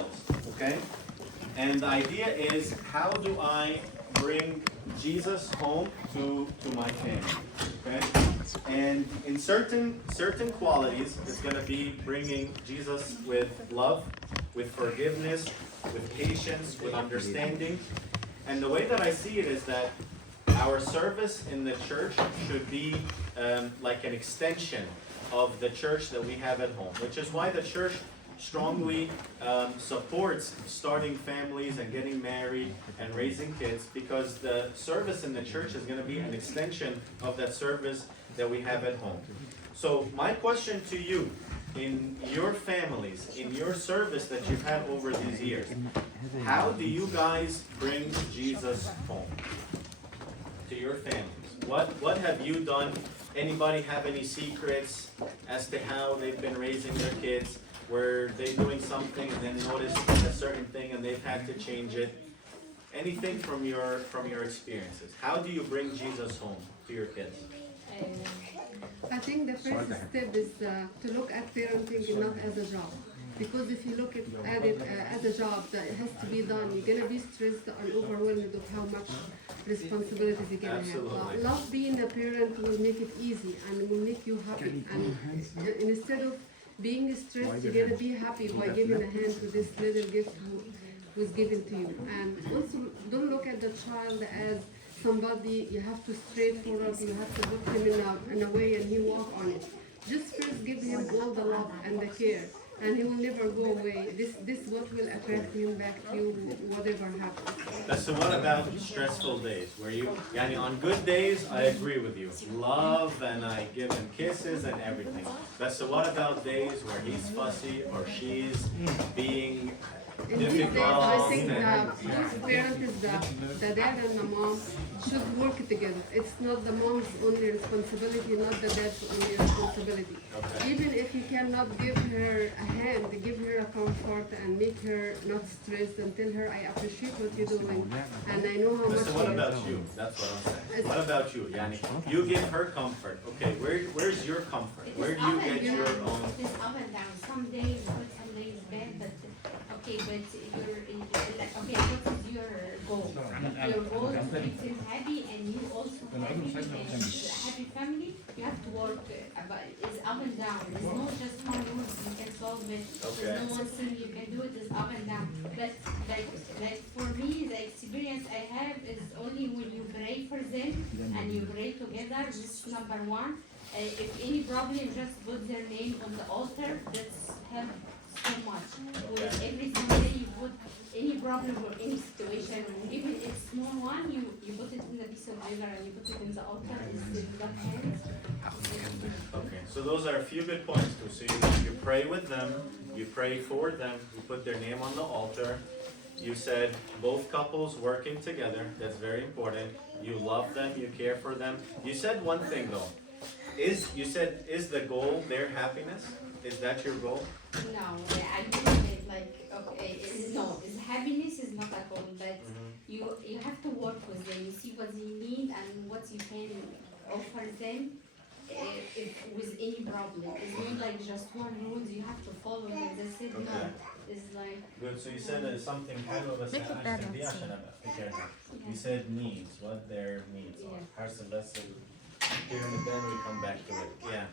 themselves, okay? And the idea is, how do I bring Jesus home to my family, okay? And in certain qualities, it's going to be bringing Jesus with love, with forgiveness, with patience, with understanding. And the way that I see it is that our service in the church should be like an extension of the church that we have at home, which is why the church strongly supports starting families and getting married and raising kids, because the service in the church is going to be an extension of that service that we have at home. So my question to you, in your families, in your service that you've had over these years, how do you guys bring Jesus home to your families? What have you done? Anybody have any secrets as to how they've been raising their kids? Were they doing something and then noticed a certain thing and they've had to change it? Anything from your experiences? How do you bring Jesus home to your kids? I think the first step is to look at parenting not as a job. Because if you look at it as a job that has to be done, you're going to be stressed and overwhelmed of how much responsibilities you're going to have. Love being a parent will make it easy and will make you happy. And instead of being stressed, you're going to be happy by giving a hand to this little gift who was given to you. And also, don't look at the child as somebody you have to straightforward, you have to put him in a way and he walk on it. Just first give him all the love and the care, and he will never go away. This what will attract him back to you, whatever happens. So what about stressful days where you, on good days, I agree with you, love and I give him kisses and everything. So what about days where he's fussy or she's being In these days, I think those parents, the dad and the mom, should work together. It's not the mom's only responsibility, not the dad's only responsibility. Okay. Even if you cannot give her a hand, give her a comfort and make her not stressed and tell her, I appreciate what you're doing and I know how much. So what about you? That's what I'm saying. What about you, Yani? You give her comfort. Okay, where's your comfort? Where do you get your own? It's up and down. Some days good, some days bad, but okay, but what is your goal? Your goal is to make them happy and you also happy and a happy family. You have to work, but it's up and down. There's no just one rule you can solve it. There's no one thing you can do it. It's up and down. But like for me, the experience I have is only when you pray for them and you pray together. This is number one. If any problem, just put their name on the altar. That's help so much. With every Sunday you put any problem or any situation, even if small one, you put it in the piece of paper and you put it in the altar. It's in God's hands. Okay, so those are a few good points too. So you pray with them, you pray for them, you put their name on the altar. You said both couples working together, that's very important. You love them, you care for them. You said one thing though. Is the goal their happiness? Is that your goal? No, I don't think happiness is not a goal, but you have to work with them. You see what they need and what you can offer them with any problem. It's not like just one rule you have to follow and that's it. No, it's like Good. So you said something حلو بس عشان دي عشان ابقى فاكرها. You said needs, what their needs are. Harsa, let's here and then we come back to it. Yeah.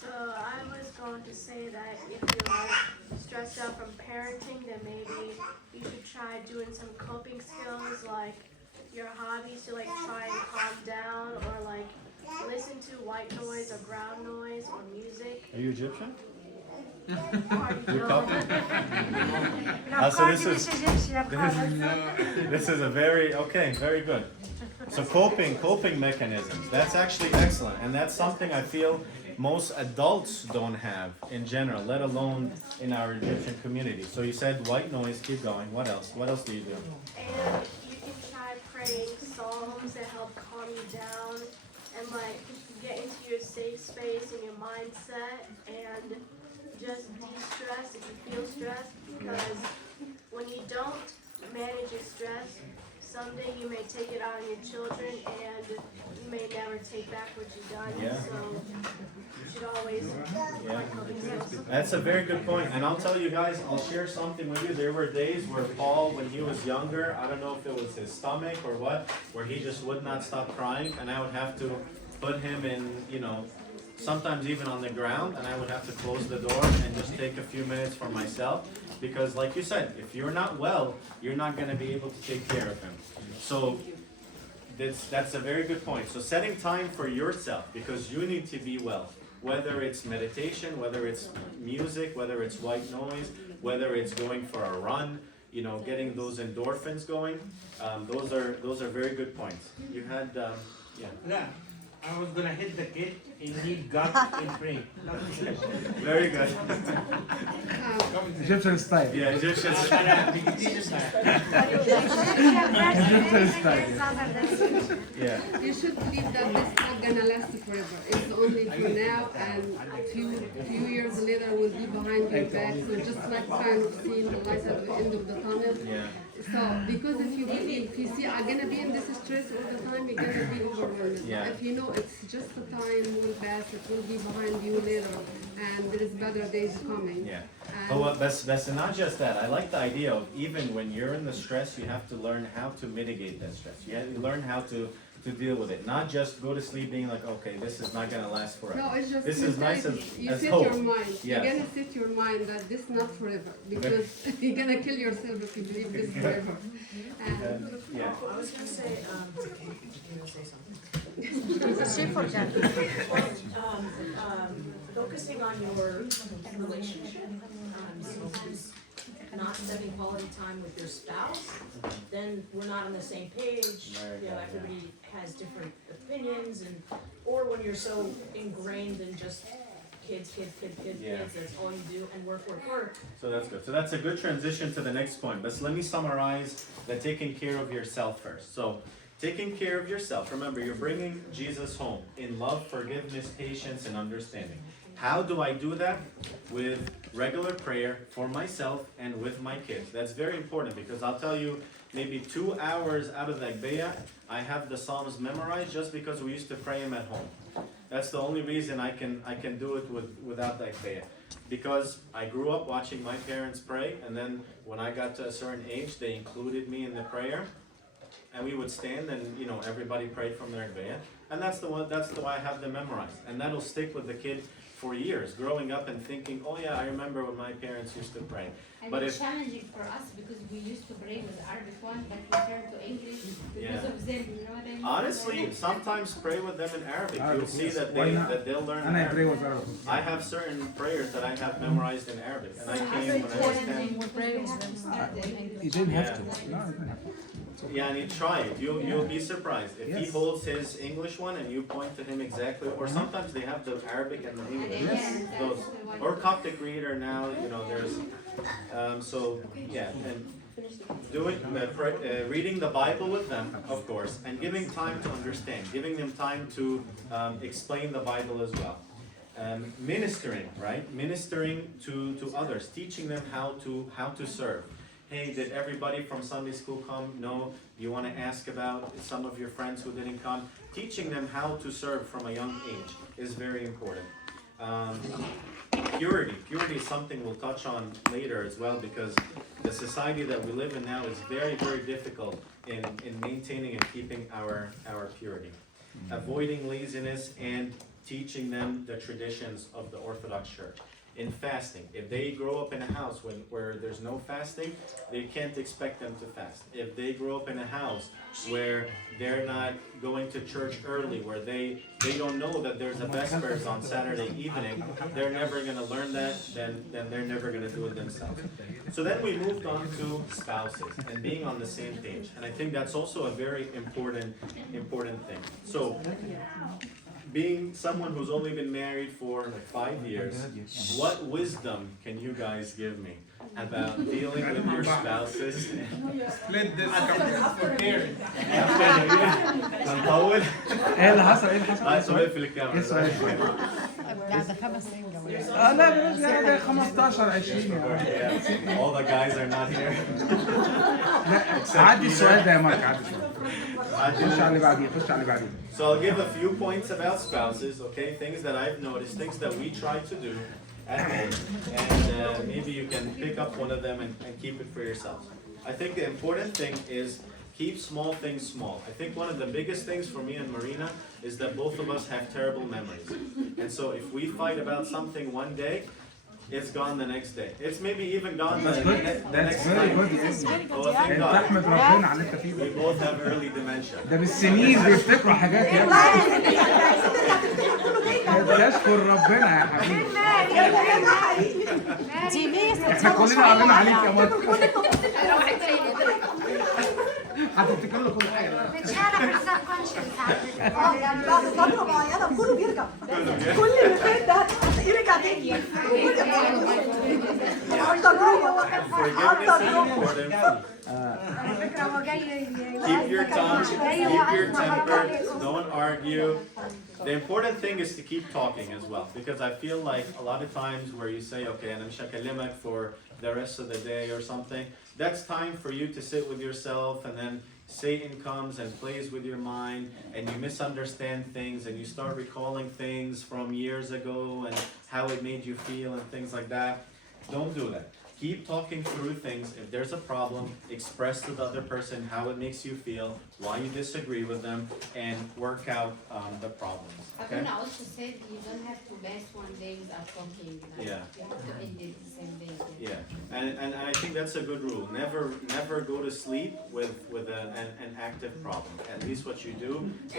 So I was going to say that if you're like stressed out from parenting, then maybe you should try doing some coping skills, like your hobbies to like try and calm down, or like listen to white noise or brown noise or music. Are you Egyptian? So this is a very good. So coping mechanisms, that's actually excellent, and that's something I feel most adults don't have in general, let alone in our Egyptian community. So you said white noise, keep going. What else? What else do you do? And you can try praying psalms that help calm you down and like get into your safe space and your mindset and just de-stress if you feel stressed, because when you don't manage your stress, someday you may take it out on your children and you may never take back what you've done. Yeah. So you should always like coping skills. That's a very good point. And I'll tell you guys, I'll share something with you. There were days where Paul, when he was younger, I don't know if it was his stomach or what, where he just would not stop crying, and I would have to put him in, you know, sometimes even on the ground, and I would have to close the door and just take a few minutes for myself. Because like you said, if you're not well, you're not going to be able to take care of him. So that's a very good point. So setting time for yourself, because you need to be well. Whether it's meditation, whether it's music, whether it's white noise, whether it's going for a run, you know, getting those endorphins going. Those are very good points. You had, yeah. Yeah, I was gonna hit the kid and need God in prayer. Very good. Egyptian style. Yeah, Egyptian. Yeah. You should believe that it's not gonna last forever. It's only for now, and few years later will be behind your back. So just like kind of seeing the light at the end of the tunnel. Yeah. So because if you see I'm gonna be in this stress all the time, you're gonna be overwhelmed. Yeah. If you know it's just the time will pass, it will be behind you later, and there is better days coming. Yeah. And But what, that's not just that. I like the idea of even when you're in the stress, you have to learn how to mitigate that stress. You have to learn how to deal with it. Not just go to sleep being like, okay, this is not gonna last forever. no, it's just This is nice mentality. You as set hope. your mind. Yeah. You're gonna set your mind that this not forever because you're gonna kill yourself if you believe this forever. And Yeah. I was gonna say, she forgot. Focusing on your relationship, sometimes not spending quality time with your spouse, then we're not on the same page. You know, everybody has different opinions, and or when you're so ingrained in just kids, Yeah. that's all you do, and work. So that's good. So that's a good transition to the next point. But let me summarize the taking care of yourself first. So taking care of yourself. Remember, you're bringing Jesus home in love, forgiveness, patience, and understanding. How do I do that? With regular prayer for myself and with my kids. That's very important because I'll tell you, maybe 2 hours out of the Agbeya, I have the Psalms memorized just because we used to pray them at home. That's the only reason I can do it without the Agbeya. Because I grew up watching my parents pray, and then when I got to a certain age, they included me in the prayer. And we would stand and, you know, everybody prayed from their Agbeya. And that's the why I have them memorized. And that'll stick with the kid for years, growing up and thinking, oh yeah, I remember when my parents used to pray. And But it's if, challenging for us because we used to pray with Arabic one, but we turned to English because Yeah. of them, you know what I mean? honestly, sometimes pray with them in Arabic. You'll Arabic, see yes. that Why not? they'll learn And I pray Arabic. with Arabic. I have certain prayers that I have memorized in Arabic, and I So came it's when I was 10. challenging because we have to start in English. You didn't have Yeah. to. No, you didn't have to. Yeah, and you try it. You'll be surprised if he Yes. holds his English one and you point to him exactly. Or sometimes they have the Arabic and the And English. again, that's Those the one. or Coptic reader now. You know, there's so yeah, and doing reading the Bible with them, of course, and giving time to understand, giving them time to explain the Bible as well. Ministering, right? Ministering to others, teaching them how to serve. Hey, did everybody from Sunday school come? No. You want to ask about some of your friends who didn't come? Teaching them how to serve from a young age is very important. Purity is something we'll touch on later as well, because the society that we live in now is very, very difficult in maintaining and keeping our purity. Avoiding laziness and teaching them the traditions of the Orthodox Church. In fasting, if they grow up in a house where there's no fasting, they can't expect them to fast. If they grow up in a house where they're not going to church early, where they don't know that there's a Vespers on Saturday evening, they're never going to learn that, then they're never going to do it themselves. So then we moved on to spouses and being on the same page. And I think that's also a very important thing. So being someone who's only been married for like 5 years, what wisdom can you guys give me about dealing with your spouses? Split this for parents. هنطول؟ ايه اللي حصل؟ ايه اللي حصل؟ لا سؤال في ايه الكاميرا. السؤال؟ بعد 5 سنين جواز. لا بلاش يعني 15 20 يعني. All the guys are not here. عدي السؤال ده يا مارك، عدي السؤال. عدي خش على اللي بعديه، خش على اللي بعديه. So I'll give a few points about spouses, okay? Things that I've noticed, things that we try to do at home, and maybe you can pick up one of them and keep it for yourselves. I think the important thing is keep small things small. I think one of the biggest things for me and Marina is that both of us have terrible memories. And so if we fight about something one day, it's gone the next day. It's maybe even gone the, That's good. the That's next very night. good. Yes. Oh, thank انت God. احمد ربنا على اللي انت فيه We ده. both have early dementia. ده بالسنين بيفتكروا حاجات يا ابني. تشكر ربنا يا حبيبي. احنا كلنا قرينا عليك يا مارك. هتفتكر له كل حاجه. يعني بعد فتره معينه كله بيرجع. كل اللي فات ده يرجع تاني. عن تجربه. Forgiveness is important. Keep your tongue, keep your temper, don't argue. The important thing is to keep talking as well, because I feel like a lot of times where you say, okay, and I'm shakalimak for the rest of the day or something, that's time for you to sit with yourself, and then Satan comes and plays with your mind, and you misunderstand things, and you start recalling things from years ago and how it made you feel and things like that. Don't do that. Keep talking through things. If there's a problem, express to the other person how it makes you feel, why you disagree with them, and work out the problems. Okay? Abuna also said you don't have to last one day without talking. Yeah. You have to end it the same day. Yeah, and I think that's a good rule. Never go to sleep with an active problem. At least what you do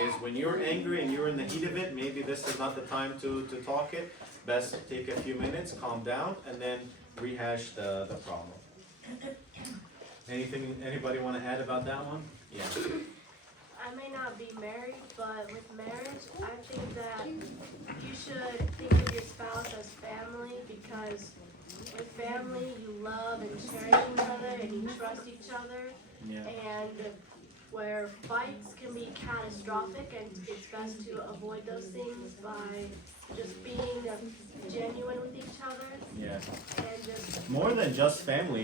is when you're angry and you're in the heat of it, maybe this is not the time to talk it. Best take a few minutes, calm down, and then rehash the problem. Anybody want to add about that one? Yeah. I may not be married, but with marriage, I think that you should think of your spouse as family, because with family you love and cherish each other and you trust each other. Yeah. And where fights can be catastrophic, and it's best to avoid those things by just being genuine with each other. Yeah. And just More than just family,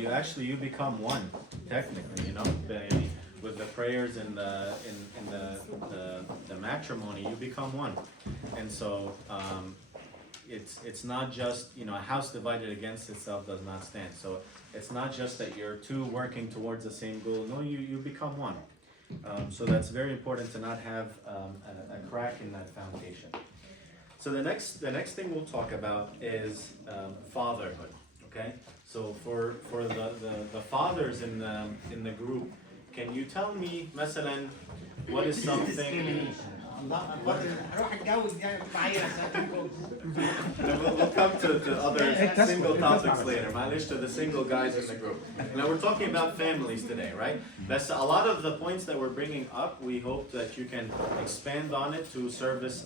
you become one, technically, you know. With the prayers and the matrimony, you become one. And so it's not just, you know, a house divided against itself does not stand. So it's not just that you're two working towards the same goal. No, you become one. So that's very important to not have a crack in that foundation. So the next thing we'll talk about is fatherhood. Okay. So for the fathers in the group, can you tell me, مثلا, what is something? اروح اتجوز يعني معايا. We'll come to other single topics later. Malish to the single guys in the group. Now we're talking about families today, right? That's a lot of the points that we're bringing up. We hope that you can expand on it to service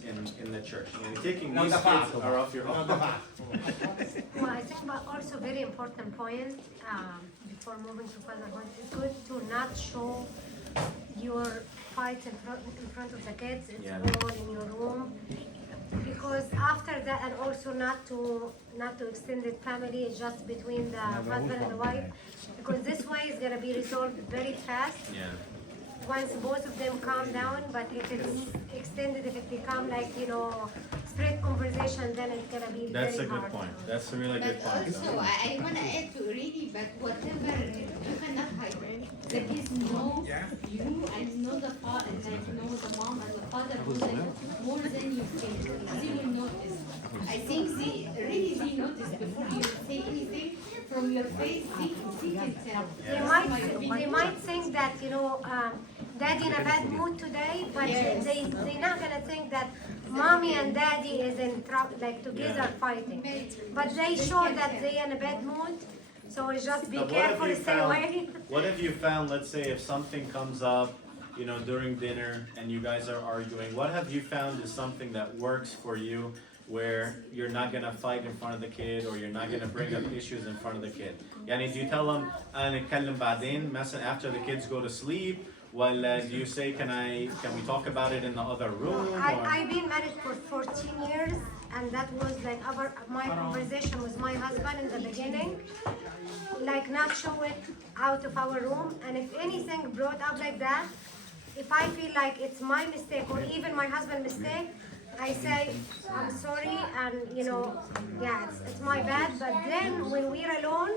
in the church. And taking these kids are off your own. Well, I think but also very important point before moving to fatherhood, it's good to not show your fights in front of the kids. It's all in your room, because after that, and also not to extended family, it's just between the husband and the wife, because this way is gonna be resolved very fast. Yeah. Once both of them calm down, but if it's extended, if it become like, you know, straight conversation, then it's gonna be That's very a good hard. point. That's a really good But point. also, I want to add to really, but whatever, you cannot hide. The kids know you and know the father, like know the mom and the father more than you think. They will notice. I think they notice before you say anything from your face. They can tell. They might think that, you know, daddy in a bad mood today, but they're not gonna think that mommy and daddy is in trouble, like together fighting. But they show that they're in a bad mood, so just be careful, stay away. What have you found, let's say, if something comes up, you know, during dinner and you guys are arguing, what have you found is something that works for you, where you're not gonna fight in front of the kid, or you're not gonna bring up issues in front of the kid? Yani, do you tell them, نتكلم بعدين, after the kids go to sleep? Well, do you say, can we talk about it in the other room? I've been married for 14 years, and that was like my conversation with my husband in the beginning. like not show it out of our room. And if anything brought up like that, if I feel like it's my mistake or even my husband's mistake, I say, I'm sorry, and yeah, it's my bad. But then when we're alone,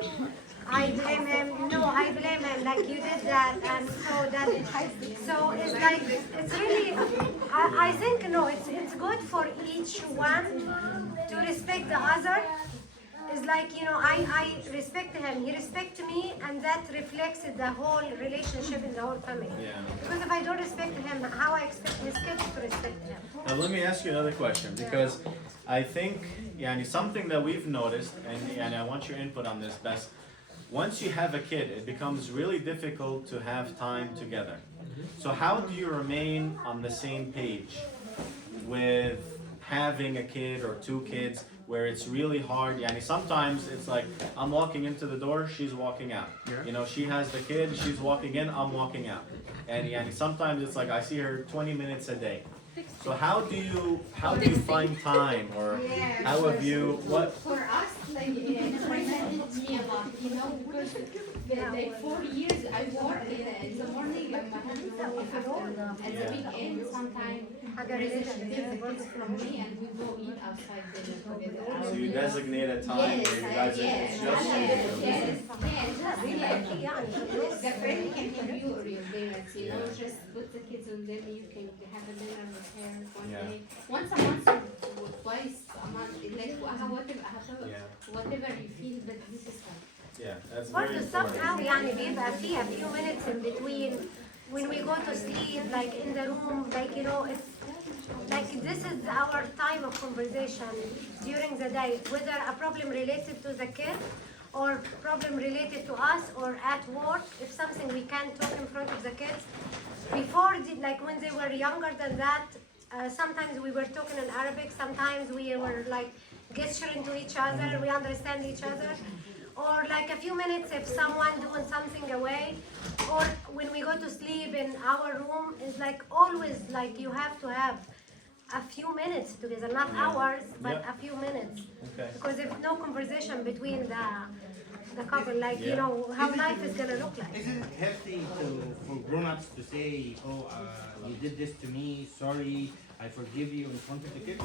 I blame him. No, I blame him. Like you did that, and so it's like it's really. I think it's good for each one to respect the other. It's like I respect him, he respects me, and that reflects the whole relationship in the whole family. Yeah. Because if I don't respect him, how I expect his kids to respect him? Now let me ask you another question, because I think something that we've noticed, and I want your input on this, Bess. Once you have a kid, it becomes really difficult to have time together. So how do you remain on the same page with having a kid or two kids, where it's really hard? Sometimes it's like I'm walking into the door, she's walking out. She has the kid, she's walking in, I'm walking out. And sometimes it's like I see her 20 minutes a day. So how do you find time, or how have you For us, like it reminds me a lot, because like 4 years I work in the morning and my husband works afternoon. At the weekend, sometimes representatives works from me and we go eat outside dinner together. So you designate a time where you guys The friend can give you your parents, just put the kids on them, you can have a dinner with her one day. Once a month or twice a month, like whatever you feel, but this is tough. Yeah, that's very برضه important. somehow بيبقى فيها few minutes in between when we go to sleep, like in the room, like it's like this is our time of conversation during the day, whether a problem related to the kid or problem related to us or at work. If something we can't talk in front of the kids, before like when they were younger than that, sometimes we were talking in Arabic, sometimes we were like gesturing to each other, we understand each other. Or like a few minutes if someone doing something away, or when we go to sleep in our room, it's like always like you have to have a few minutes together, not hours, but a few minutes. Okay. Because if no conversation between the couple, like how life is gonna look like. Is it healthy for grown-ups to say, you did this to me, sorry, I forgive you in front of the kids?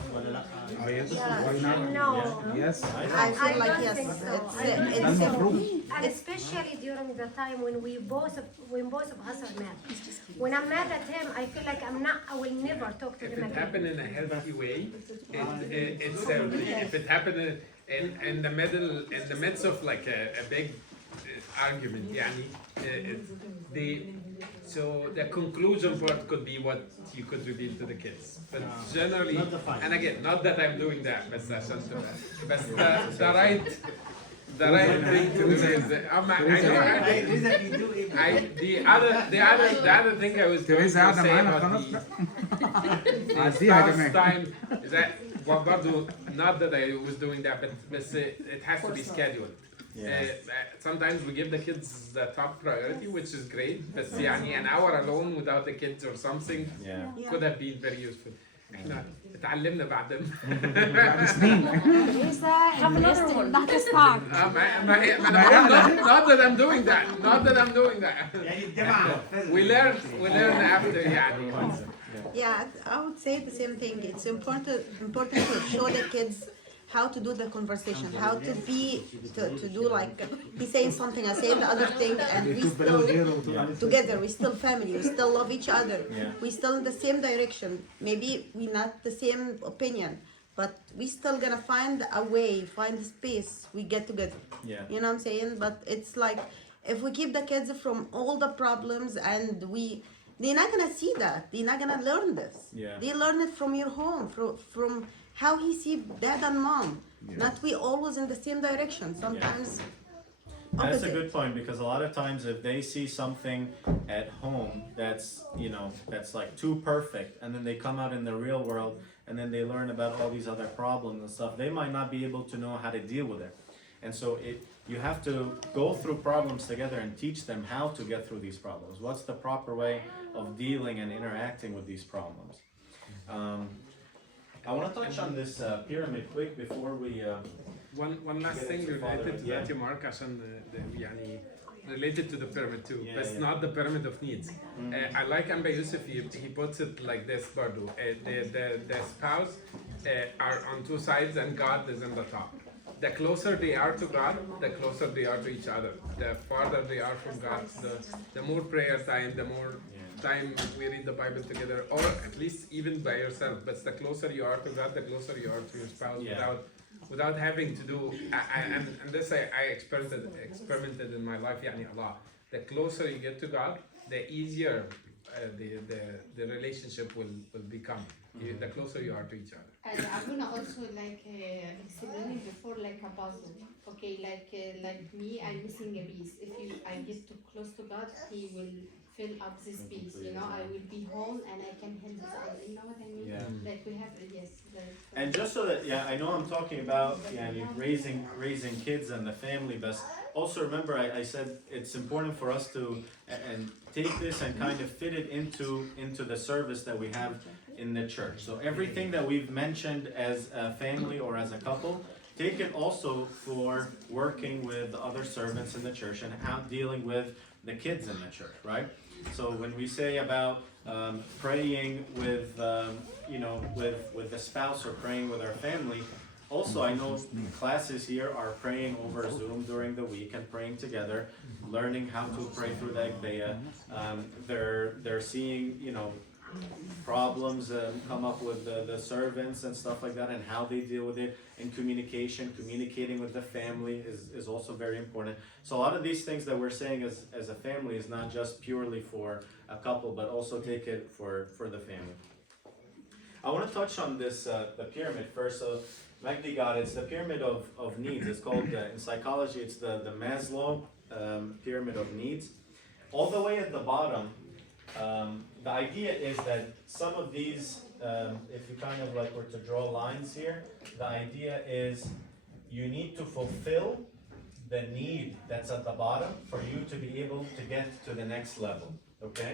Oh yes. Yeah. Why not? No. Yes. I feel like don't yes, think so. it's And especially during the time when both of us are mad. When I'm mad at him, I feel like I will never talk to If him it again. happened in a healthy way, it's healthy. If it happened in the midst of like a big argument, so the conclusion part could be what you could reveal to the kids. But generally, and again, not that I'm doing that, but the right thing to do is the other thing I was going to Teresa say قاعدة معانا about خلاص the بقى. عديها spouse كمان. time is that برضه not that I was doing that, but it has to be scheduled. Sometimes we give the kids the top priority, which is great, but an hour alone without the kids or something could have been very useful. احنا اتعلمنا بعد Have another one. Not this time. not that I'm doing that. Not that I'm doing that. We learn after Yeah, I would say the same thing. It's important to show the kids how to do the conversation, how to do like he's saying something, I say the other thing, and we still together, we still family, we still love each other, we still in the same direction. Maybe we not the same opinion, but we still gonna find a way, find a space, we get together. You know what I'm saying? But it's like if we keep the kids from all the problems and they're not gonna see that, they're not gonna learn this. They learn it from your home, from how he see dad and mom. Not we always in the same direction. Sometimes That's a good point, because a lot of times if they see something at home that's that's like too perfect, and then they come out in the real world and then they learn about all these other problems and stuff, they might not be able to know how to deal with it. And so you have to go through problems together and teach them how to get through these problems. What's the proper way of dealing and interacting with these problems? I want to touch on this pyramid quick before we. One last Get thing into related fatherhood, to that, Mark, عشان يعني related to the pyramid too, Yeah, but it's yeah. not the pyramid of needs. I like Amba Yusuf, he puts it like this, Bardo. The spouse are on two sides and God is in the top. The closer they are to God, the closer they are to each other. The farther they are from God, the more prayer time, the more time we read the Bible together, or at least even by yourself. But the closer you are to God, the closer you are to your spouse, Yeah. without having to do. And this I experimented in my life, يعني a lot. The closer you get to God, the easier the relationship will become. The closer you are to each other. And I'm gonna also like explaining before like a puzzle. Okay, like me, I'm missing a piece. If I get too close to God, He will fill up this piece. You know, I will be whole and I can help this other. You know what I mean? Yeah. Like we have yes. And just so that, I know I'm talking about raising kids and the family, but also remember I said it's important for us to and take this and kind of fit it into the service that we have in the church. So everything that we've mentioned as a family or as a couple, take it also for working with other servants in the church and how dealing with the kids in the church, right? So when we say about praying with with the spouse or praying with our family, also I know classes here are praying over Zoom during the week and praying together, learning how to pray through the Agpeya. They're seeing problems come up with the servants and stuff like that and how they deal with it in communicating with the family is also very important. So a lot of these things that we're saying as a family is not just purely for a couple, but also take it for the family. I want to touch on this the pyramid first. So Magdi got it. It's the pyramid of needs. It's called in psychology it's the Maslow pyramid of needs. All the way at the bottom, the idea is that some of these, if you kind of like were to draw lines here, the idea is you need to fulfill the need that's at the bottom for you to be able to get to the next level, okay?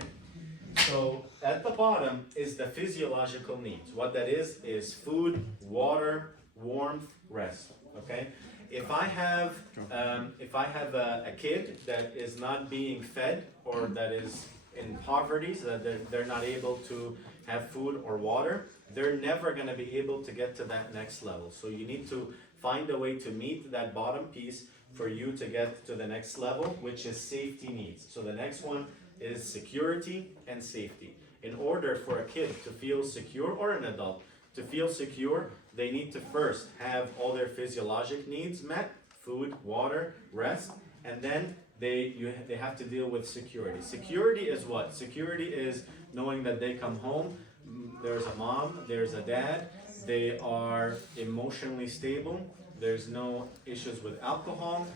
So at the bottom is the physiological needs. What that is food, water, warmth, rest, okay? If I have a kid that is not being fed or that is in poverty, so that they're not able to have food or water, they're never going to be able to get to that next level. So you need to find a way to meet that bottom piece for you to get to the next level, which is safety needs. So the next one is security and safety. In order for a kid to feel secure, or an adult to feel secure, they need to first have all their physiologic needs met, food, water, rest, and then they have to deal with security. Security is what? Security is knowing that they come home, there's a mom, there's a dad, they are emotionally stable, there's no issues with alcohol,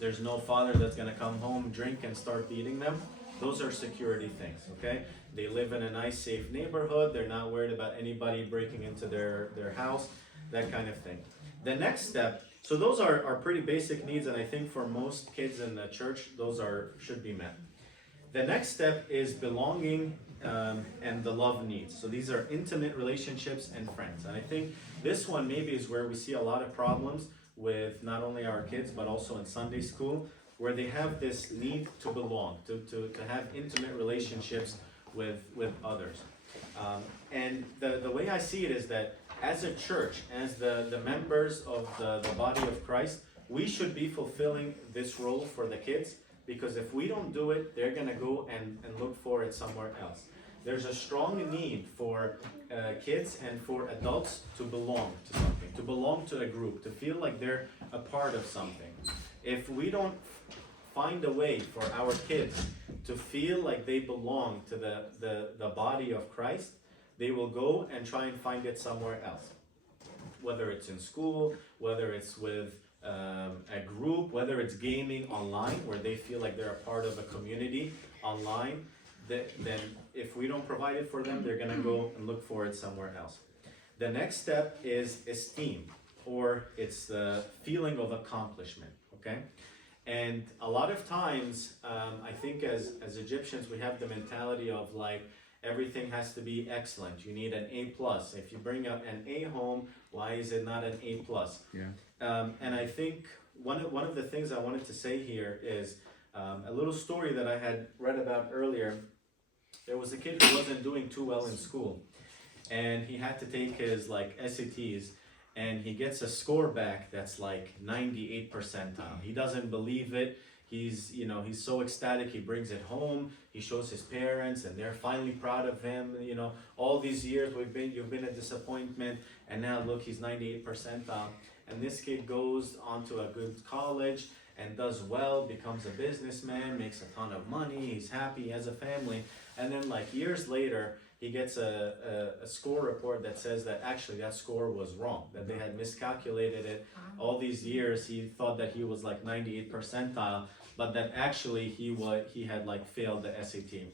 there's no father that's going to come home, drink, and start beating them. Those are security things, okay? They live in a nice, safe neighborhood, they're not worried about anybody breaking into their house, that kind of thing. The next step, so those are pretty basic needs, and I think for most kids in the church, those should be met. The next step is belonging and the love needs. So these are intimate relationships and friends. And I think this one maybe is where we see a lot of problems with not only our kids, but also in Sunday school, where they have this need to belong, to have intimate relationships with others. And the way I see it is that as a church, as the members of the body of Christ, we should be fulfilling this role for the kids, because if we don't do it, they're going to go and look for it somewhere else. There's a strong need for kids and for adults to belong to something, to belong to a group, to feel like they're a part of something. If we don't find a way for our kids to feel like they belong to the body of Christ, they will go and try and find it somewhere else. Whether it's in school, whether it's with a group, whether it's gaming online, where they feel like they're a part of a community online, then if we don't provide it for them, they're going to go and look for it somewhere else. The next step is esteem, or it's the feeling of accomplishment, okay? And a lot of times, I think as Egyptians, we have the mentality of like, everything has to be excellent. You need an A plus. If you bring up an A home, why is it not an A plus? Yeah. And I think one of the things I wanted to say here is a little story that I had read about earlier. There was a kid who wasn't doing too well in school, and he had to take his like SATs, and he gets a score back that's like 98 percentile. He doesn't believe it. He's so ecstatic. He brings it home. He shows his parents, and they're finally proud of him. All these years you've been a disappointment, and now look, he's 98 percentile. And this kid goes on to a good college and does well, becomes a businessman, makes a ton of money. He's happy, he has a family, and then like years later, he gets a score report that says that actually that score was wrong, that they had miscalculated it. All these years he thought that he was like 98 percentile, but that actually he had like failed the SAT.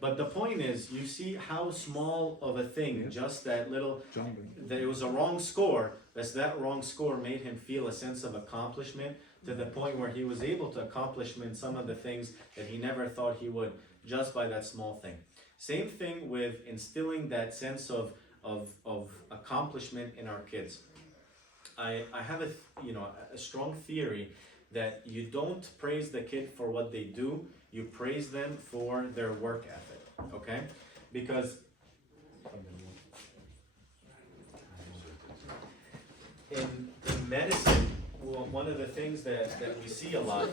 But the point is, you see how small of a thing, just that little, that it was a wrong score, that wrong score made him feel a sense of accomplishment to the point where he was able to accomplish some of the things that he never thought he would, just by that small thing. Same thing with instilling that sense of accomplishment in our kids. I have a strong theory that you don't praise the kid for what they do, you praise them for their work ethic, okay? Because in medicine, one of the things that we see a lot,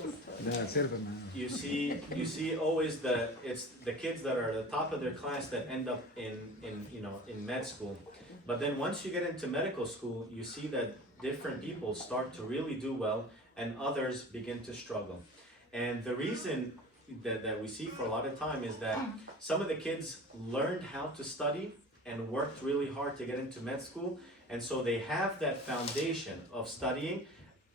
you see always it's the kids that are at the top of their class that end up in med school. But then once you get into medical school, you see that different people start to really do well and others begin to struggle. And the reason that we see for a lot of time is that some of the kids learned how to study and worked really hard to get into med school, and so they have that foundation of studying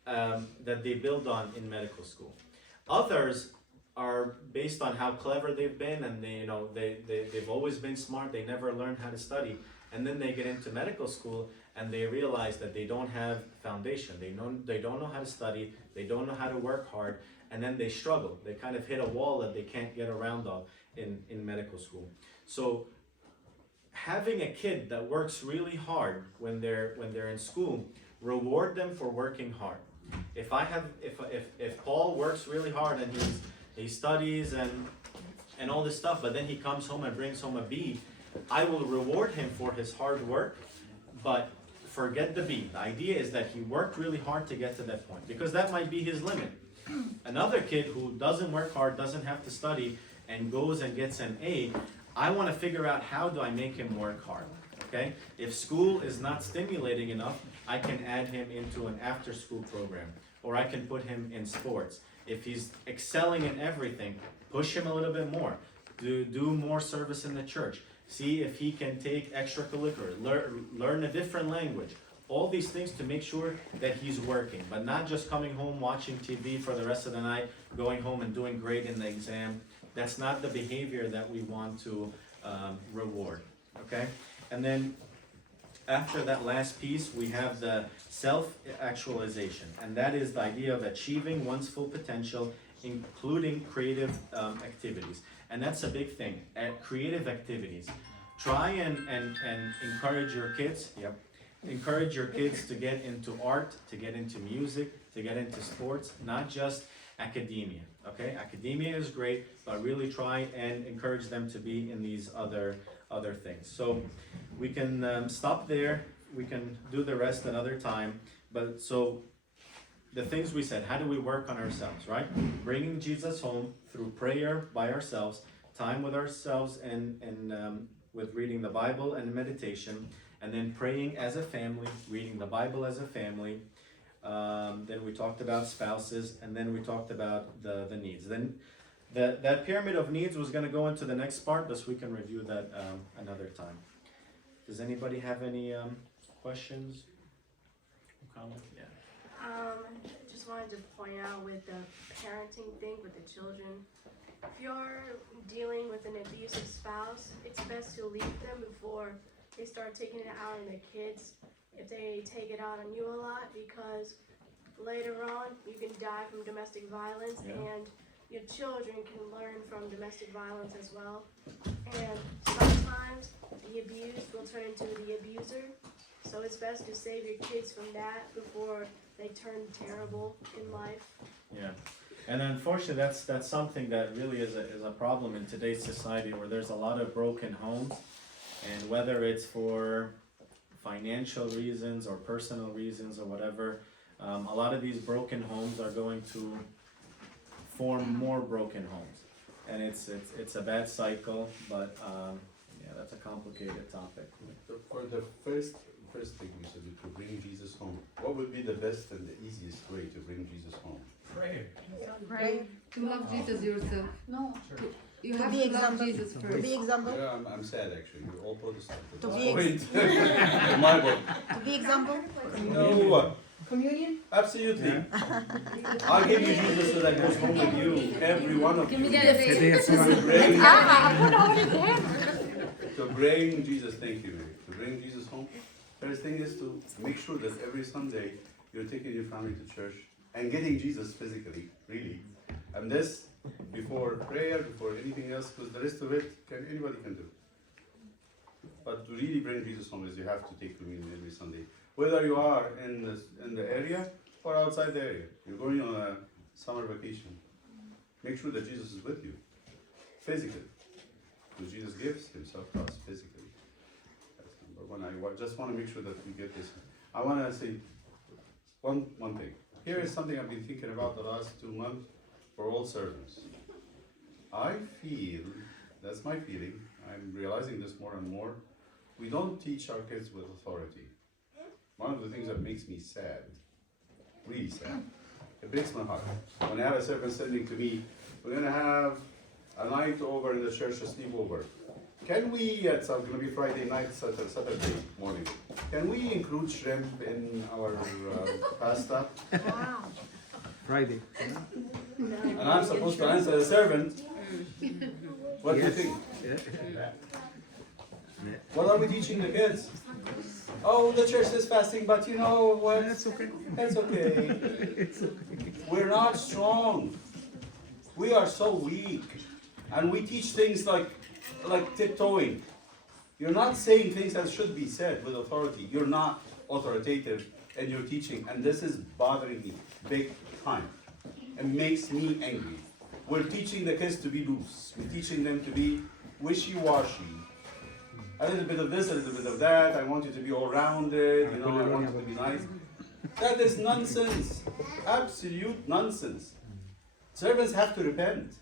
that they build on in medical school. Others are based on how clever they've been, and they've always been smart, they never learned how to study, and then they get into medical school and they realize that they don't have foundation, they don't know how to study, they don't know how to work hard, and then they struggle. They kind of hit a wall that they can't get around of in medical school. So having a kid that works really hard when they're in school, reward them for working hard. If Paul works really hard and he studies and all this stuff, but then he comes home and brings home a B, I will reward him for his hard work, but forget the B. The idea is that he worked really hard to get to that point, because that might be his limit. Another kid who doesn't work hard, doesn't have to study, and goes and gets an A, I want to figure out how do I make him work hard, okay? If school is not stimulating enough, I can add him into an after-school program, or I can put him in sports. If he's excelling in everything, push him a little bit more. Do more service in the church. See if he can take extracurricular, learn a different language. All these things to make sure that he's working, but not just coming home, watching TV for the rest of the night, going home and doing great in the exam. That's not the behavior that we want to reward, okay? And then after that last piece, we have the self-actualization, and that is the idea of achieving one's full potential, including creative activities. And that's a big thing, creative activities. Try and encourage your kids, encourage your kids to get into art, to get into music, to get into sports, not just academia, okay? Academia is great, but really try and encourage them to be in these other things. So we can stop there, we can do the rest another time, but so the things we said, how do we work on ourselves, right? Bringing Jesus home through prayer by ourselves, time with ourselves and with reading the Bible and meditation, and then praying as a family, reading the Bible as a family. Then we talked about spouses, and then we talked about the needs. Then that pyramid of needs was going to go into the next part, but we can review that another time. Does anybody have any questions or comments? Yeah. Just wanted to point out with the parenting thing with the children, if you're dealing with an abusive spouse, it's best to leave them before they start taking it out on the kids, if they take it out on you a lot, because later on you can die from domestic violence, and your children can learn from domestic violence as well. And sometimes the abused will turn into the abuser. So it's best to save your kids from that before they turn terrible in life. Yeah, and unfortunately, that's something that really is a problem in today's society, where there's a lot of broken homes, and whether it's for financial reasons or personal reasons or whatever, a lot of these broken homes are going to form more broken homes, and it's a bad cycle. But yeah, that's a complicated topic. For the first thing we said, to bring Jesus home, what would be the best and the easiest way to bring Jesus home? Prayer. Right? To love Jesus yourself. No. You To have be to love example. Jesus To first. be example. Yeah, I'm sad actually. You're all Protestant. To That's be the point. In my book. To be example. No. Communion? Absolutely. I give you Jesus so that goes home with you. Every one of you. هدية To صغيرة. bring, to bring Jesus, thank you, Mary. To bring Jesus home. First thing is to make sure that every Sunday you're taking your family to church and getting Jesus physically, really. And this before prayer, before anything else, because the rest of it anybody can do. But to really bring Jesus home is you have to take communion every Sunday. Whether you are in the area or outside the area. You're going on a summer vacation. Make sure that Jesus is with you, physically. Because Jesus gives himself to us physically. That's number one. I just want to make sure that we get this. I want to say one thing. Here is something I've been thinking about the last 2 months for all servants. I feel, that's my feeling, I'm realizing this more and more, we don't teach our kids with authority. One of the things that makes me sad, really sad, it breaks my heart. When I have a servant sending to me, we're going to have a night over in the church, a sleepover. Can we, it's going to be Friday night, Saturday morning, can we include shrimp in our pasta? Wow. Friday. And I'm supposed to answer the servant. What do you think? Yeah. What are we teaching the kids? Oh, the church is fasting, but you know what? That's okay. It's okay. It's okay. We're not strong. We are so weak. And we teach things like tiptoeing. You're not saying things that should be said with authority. You're not authoritative in your teaching. And this is bothering me big time. It makes me angry. We're teaching the kids to be loose. We're teaching them to be wishy-washy. A little bit of this, a little bit of that. I want you to be all-rounded. You know, I want you to be nice. That is nonsense. Absolute nonsense. Servants have to repent.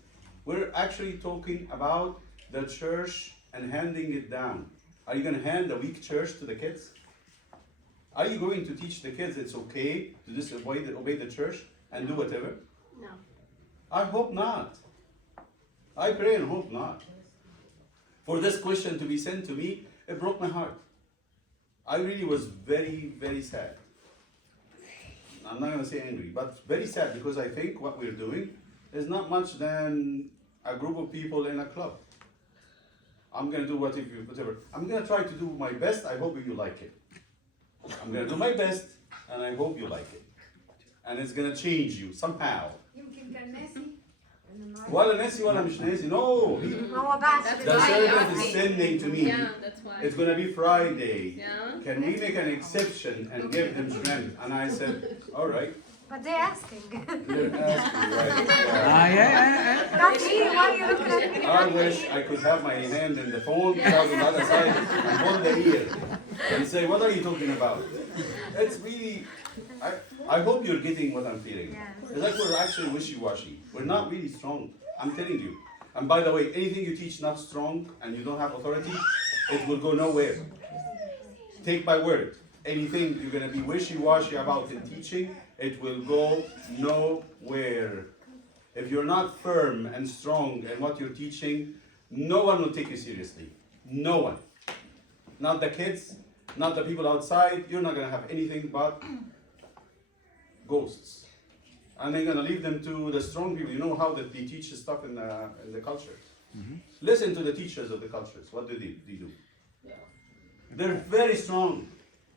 We're actually talking about the church and handing it down. Are you going to hand a weak church to the kids? Are you going to teach the kids it's okay to just obey the church and do whatever? No. I hope not. I pray and hope not. For this question to be sent to me, it broke my heart. I really was very, very sad. I'm not going to say angry, but very sad, because I think what we're doing is not much than a group of people in a club. I'm going to do whatever. I'm going to try to do my best. I hope you like it. I'm going to do my best, and I hope you like it. And it's going to change you somehow. ولا ناسي ولا مش ناسي. No, هو بعد the servant is sending to me. Yeah, that's why. It's going to be Friday. Yeah. Can we make an exception and give them shrimp? And I said, all right. But they're asking. They're asking, right? Yeah. Ah, yeah. Not me, why are you looking at me? I wish I could have my hand in the phone, without on the other side, and hold the ear and say, what are you talking about? It's really, I hope you're getting what I'm feeling. Yeah. It's like we're actually wishy-washy. We're not really strong. I'm telling you. And by the way, anything you teach not strong and you don't have authority, it will go nowhere. Take my word. Anything you're going to be wishy-washy about in teaching, it will go nowhere. If you're not firm and strong in what you're teaching, no one will take you seriously. No one. Not the kids, not the people outside. You're not going to have anything but ghosts. And they're going to leave them to the strong people. You know how that they teach stuff in the cultures. Listen to the teachers of the cultures. What do they do? They're very strong.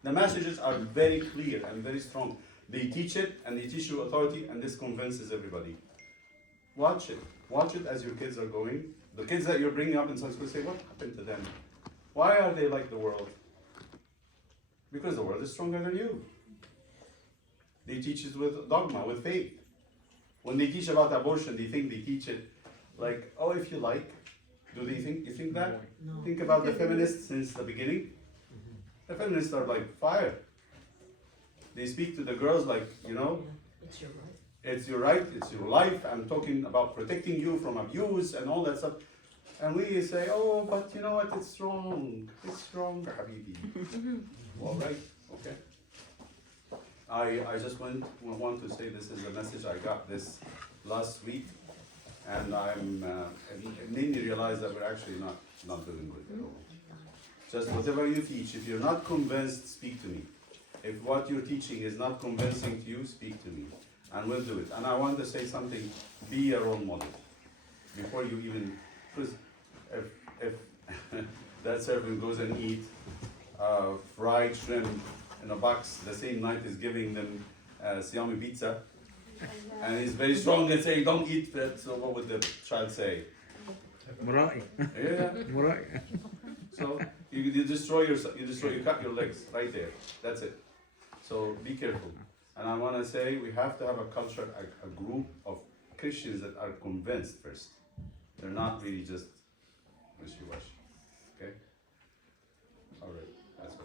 The messages are very clear and very strong. They teach it, and they teach you authority, and this convinces everybody. Watch it. Watch it as your kids are going. The kids that you're bringing up in Sunday school say, what happened to them? Why are they like the world? Because the world is stronger than you. They teach it with dogma, with faith. When they teach about abortion, they think they teach it like, oh, if you like. Do they think, you think that? No. Think about the feminists since the beginning. The feminists are like fire. They speak to the girls like, you know, It's your right. it's your right, it's your life. I'm talking about protecting you from abuse and all that stuff. And we say, oh, but you know what, it's wrong. It's wrong, Habibi. All right, okay. I just want to say this is a message I got this last week. And it made me realize that we're actually not doing good at all. Just whatever you teach, if you're not convinced, speak to me. If what you're teaching is not convincing to you, speak to me. And we'll do it. And I want to say something, be a role model. Before you even, because if that servant goes and eat fried shrimp in a box the same night is giving them Siami pizza, and he's very strong and saying, don't eat that, so what would the child say? مرائي. Yeah. مرائي. So you destroy yourself, you cut your legs right there. That's it. So be careful. And I want to say we have to have a culture, a group of Christians that are convinced first. They're not really just wishy-washy.